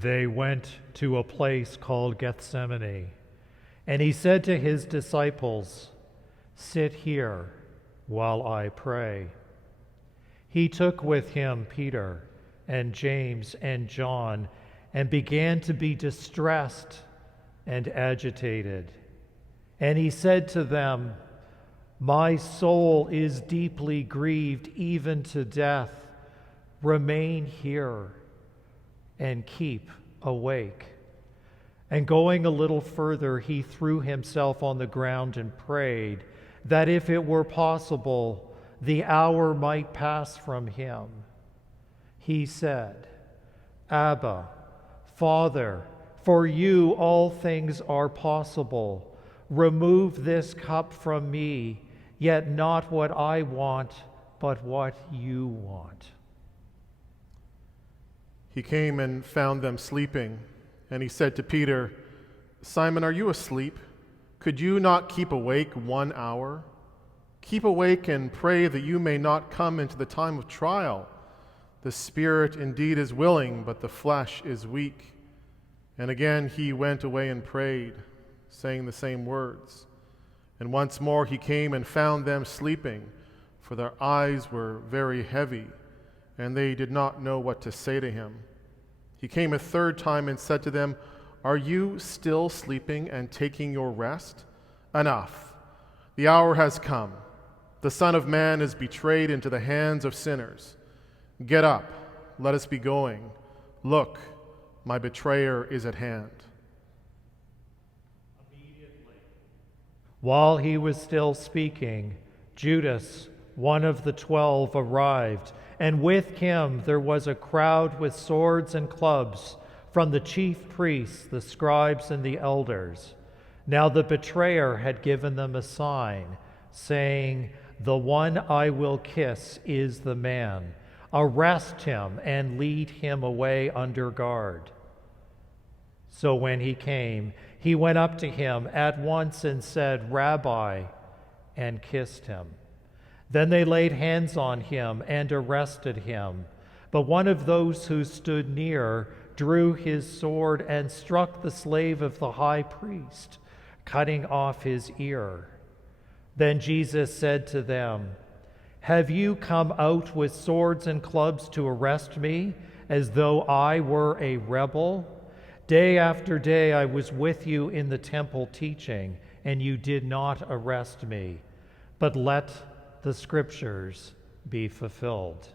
They went to a place called Gethsemane, and he said to his disciples, "Sit here while I pray." He took with him Peter and James and John and began to be distressed and agitated. And he said to them, "My soul is deeply grieved, even to death. Remain here and keep awake." And going a little further, he threw himself on the ground and prayed that if it were possible, the hour might pass from him. He said, "Abba, Father, for you all things are possible. Remove this cup from me, yet not what I want, but what you want." He came and found them sleeping, and he said to Peter, "Simon, are you asleep? Could you not keep awake 1 hour? Keep awake and pray that you may not come into the time of trial. The spirit indeed is willing, but the flesh is weak." And again he went away and prayed, saying the same words. And once more he came and found them sleeping, for their eyes were very heavy, and they did not know what to say to him. He came a third time and said to them, "Are you still sleeping and taking your rest? Enough. The hour has come. The Son of Man is betrayed into the hands of sinners. Get up, let us be going. Look, my betrayer is at hand." Immediately, while he was still speaking, Judas, one of the 12, arrived, and with him there was a crowd with swords and clubs from the chief priests, the scribes, and the elders. Now the betrayer had given them a sign, saying, "The one I will kiss is the man. Arrest him and lead him away under guard." So when he came, he went up to him at once and said, "Rabbi," and kissed him. Then they laid hands on him and arrested him. But one of those who stood near drew his sword and struck the slave of the high priest, cutting off his ear. Then Jesus said to them, "Have you come out with swords and clubs to arrest me, as though I were a rebel? Day after day I was with you in the temple teaching, and you did not arrest me. But let the scriptures be fulfilled."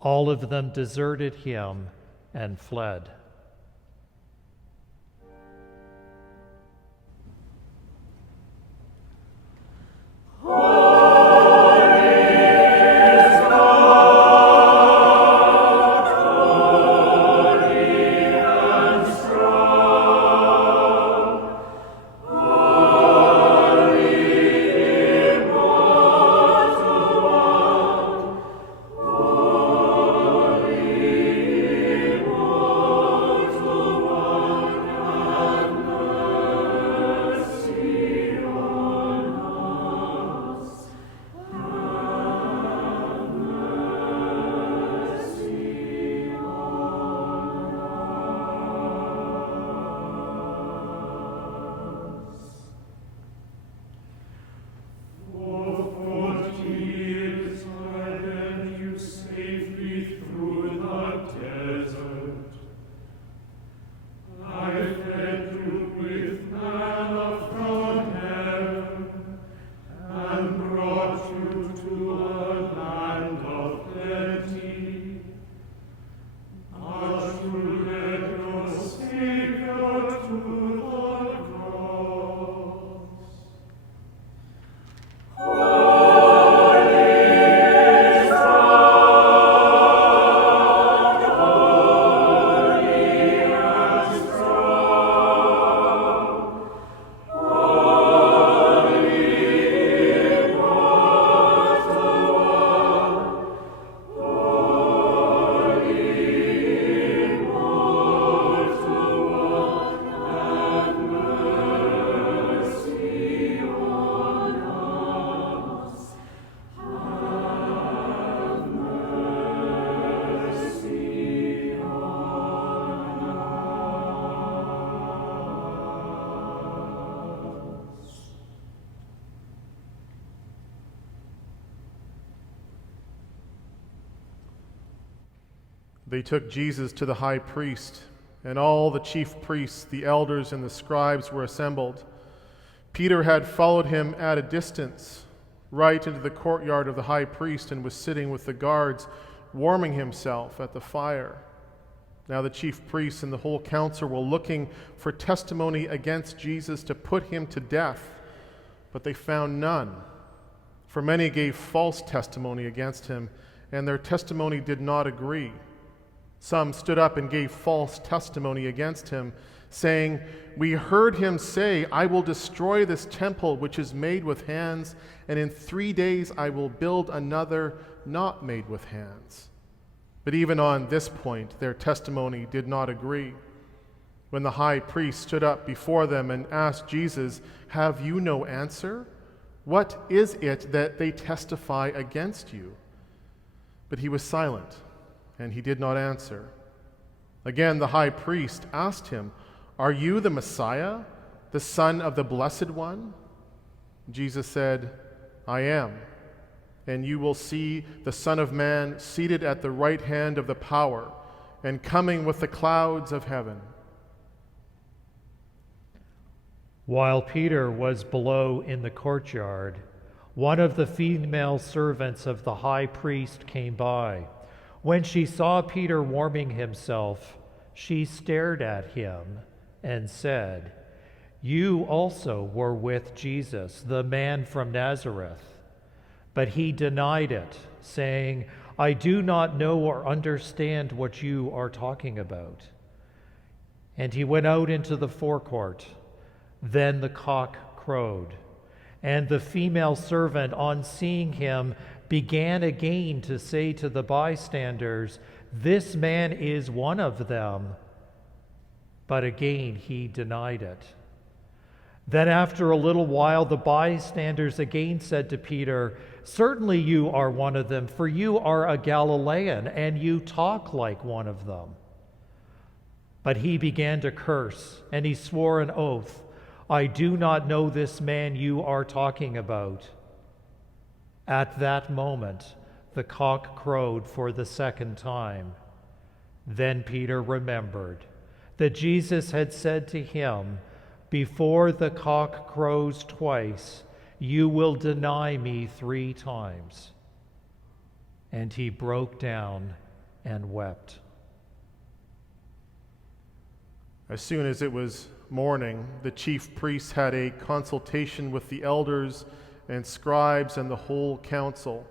All of them deserted him and fled. They took Jesus to the high priest, and all the chief priests, the elders, and the scribes were assembled. Peter had followed him at a distance, right into the courtyard of the high priest, and was sitting with the guards, warming himself at the fire. Now the chief priests and the whole council were looking for testimony against Jesus to put him to death, but they found none. For many gave false testimony against him, and their testimony did not agree. Some stood up and gave false testimony against him, saying, "We heard him say, 'I will destroy this temple which is made with hands, and in 3 days I will build another not made with hands.'" But even on this point, their testimony did not agree. When the high priest stood up before them and asked Jesus, "Have you no answer? What is it that they testify against you?" But he was silent, and he did not answer. Again, the high priest asked him, "Are you the Messiah, the Son of the Blessed One?" Jesus said, "I am. And you will see the Son of Man seated at the right hand of the power and coming with the clouds of heaven." While Peter was below in the courtyard, one of the female servants of the high priest came by. When she saw Peter warming himself, she stared at him and said, "You also were with Jesus, the man from Nazareth." But he denied it, saying, "I do not know or understand what you are talking about." And he went out into the forecourt. Then the cock crowed, and the female servant, on seeing him, began again to say to the bystanders, "This man is one of them." But again he denied it. Then after a little while the bystanders again said to Peter, "Certainly you are one of them, for you are a Galilean, and you talk like one of them." But he began to curse, and he swore an oath, "I do not know this man you are talking about." At that moment, the cock crowed for the second time. Then Peter remembered that Jesus had said to him, "Before the cock crows twice, you will deny me 3 times." And he broke down and wept. As soon as it was morning, the chief priests had a consultation with the elders and scribes and the whole council.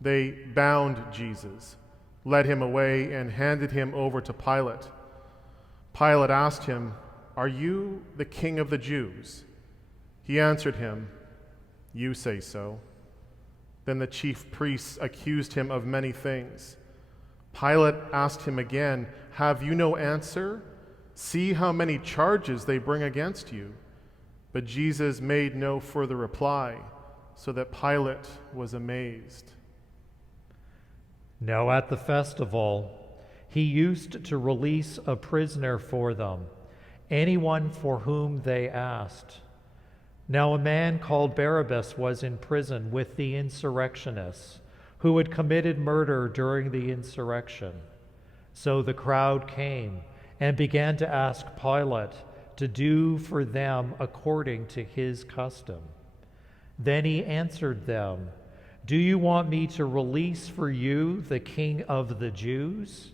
They bound Jesus, led him away, and handed him over to Pilate. Pilate asked him, "Are you the king of the Jews?" He answered him, "You say so." Then the chief priests accused him of many things. Pilate asked him again, "Have you no answer? See how many charges they bring against you." But Jesus made no further reply, so that Pilate was amazed. Now at the festival, he used to release a prisoner for them, anyone for whom they asked. Now a man called Barabbas was in prison with the insurrectionists who had committed murder during the insurrection. So the crowd came and began to ask Pilate to do for them according to his custom. Then he answered them, "Do you want me to release for you the king of the Jews?"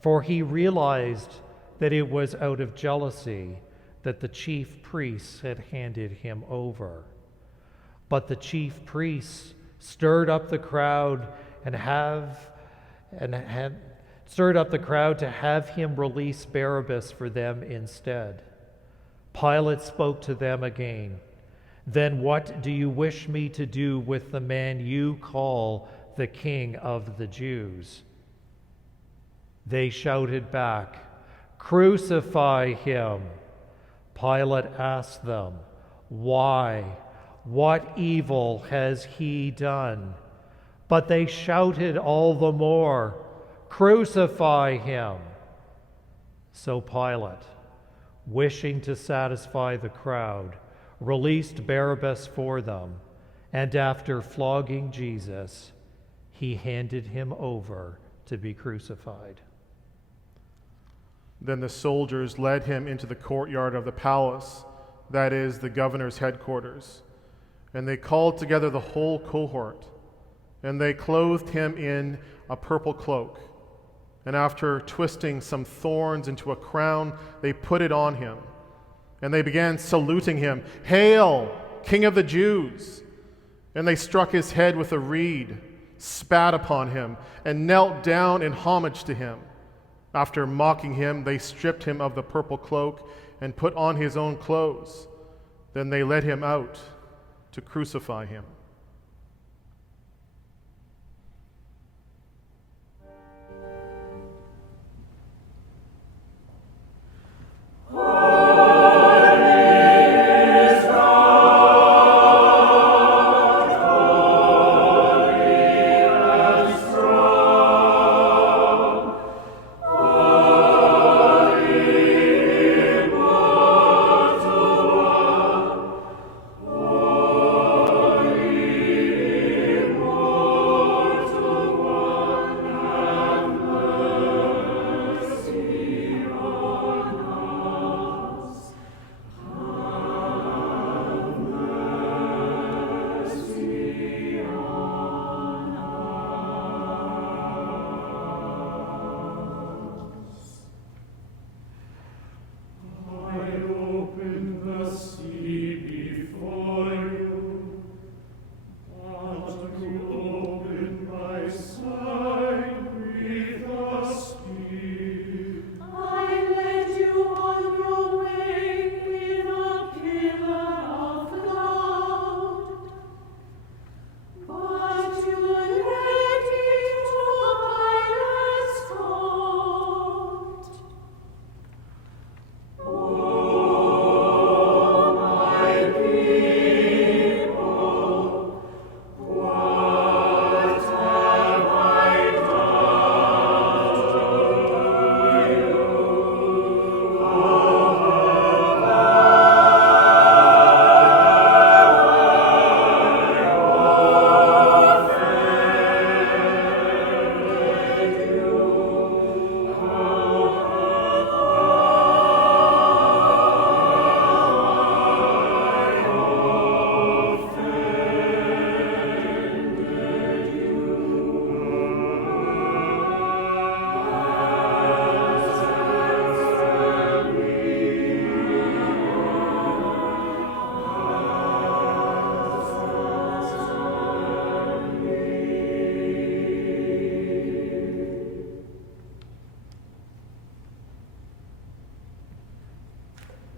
For he realized that it was out of jealousy that the chief priests had handed him over. But the chief priests stirred up the crowd to have him release Barabbas for them instead. Pilate spoke to them again. "Then what do you wish me to do with the man you call the King of the Jews?" They shouted back, "Crucify him!" Pilate asked them, "Why? What evil has he done?" But they shouted all the more, "Crucify him!" So Pilate, wishing to satisfy the crowd, released Barabbas for them, and after flogging Jesus, he handed him over to be crucified. Then the soldiers led him into the courtyard of the palace, that is, the governor's headquarters. And they called together the whole cohort, and they clothed him in a purple cloak. And after twisting some thorns into a crown, they put it on him. And they began saluting him, "Hail, King of the Jews!" And they struck his head with a reed, spat upon him, and knelt down in homage to him. After mocking him, they stripped him of the purple cloak and put on his own clothes. Then they led him out to crucify him.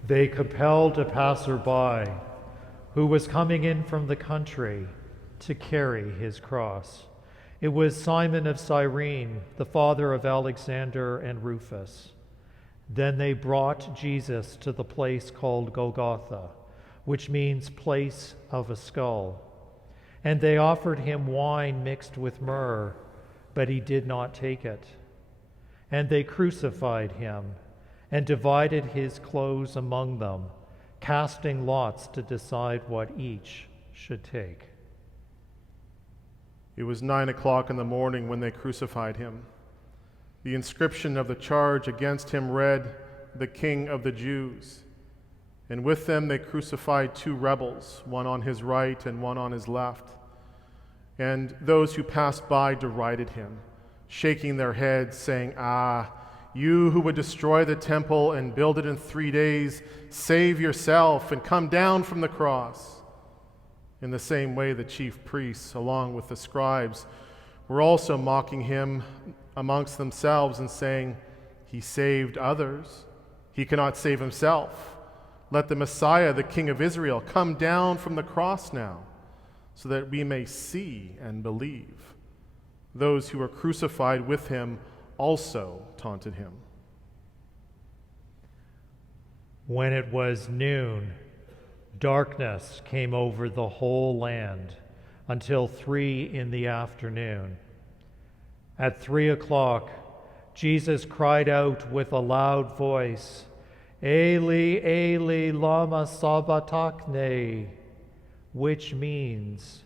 They compelled a passerby who was coming in from the country to carry his cross. It was Simon of Cyrene, the father of Alexander and Rufus. Then they brought Jesus to the place called Golgotha, which means place of a skull. And they offered him wine mixed with myrrh, but he did not take it. And they crucified him and divided his clothes among them, casting lots to decide what each should take. It was 9 o'clock in the morning when they crucified him. The inscription of the charge against him read, "The King of the Jews." And with them they crucified 2 rebels, one on his right and one on his left. And those who passed by derided him, shaking their heads, saying, "Ah, you who would destroy the temple and build it in 3 days, save yourself and come down from the cross." In the same way, the chief priests, along with the scribes, were also mocking him amongst themselves and saying, "He saved others. He cannot save himself. Let the Messiah, the King of Israel, come down from the cross now, so that we may see and believe." Those who were crucified with him also taunted him. When it was noon, darkness came over the whole land until 3 in the afternoon. At 3 o'clock, Jesus cried out with a loud voice, "Eli, Eli, lama sabachthani," which means,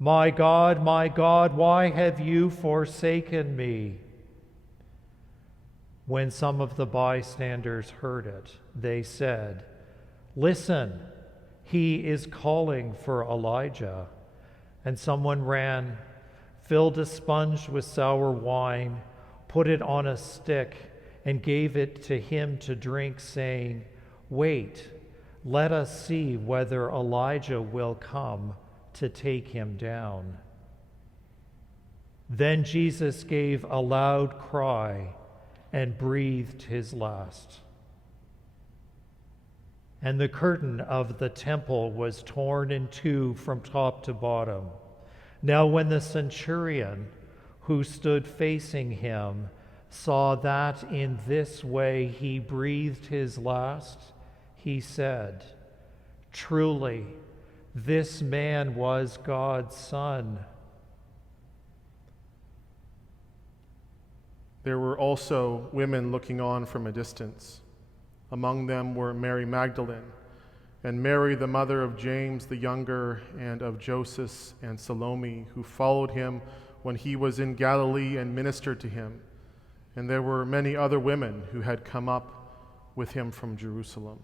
my God, why have you forsaken me?" When some of the bystanders heard it, they said, "Listen, he is calling for Elijah." And someone ran, filled a sponge with sour wine, put it on a stick, and gave it to him to drink, saying, "Wait, let us see whether Elijah will come to take him down." Then Jesus gave a loud cry and breathed his last. And the curtain of the temple was torn in two from top to bottom. Now when the centurion who stood facing him saw that in this way he breathed his last, he said, "Truly, this man was God's Son." There were also women looking on from a distance. Among them were Mary Magdalene, and Mary, the mother of James the younger, and of Joseph and Salome, who followed him when he was in Galilee and ministered to him. And there were many other women who had come up with him from Jerusalem.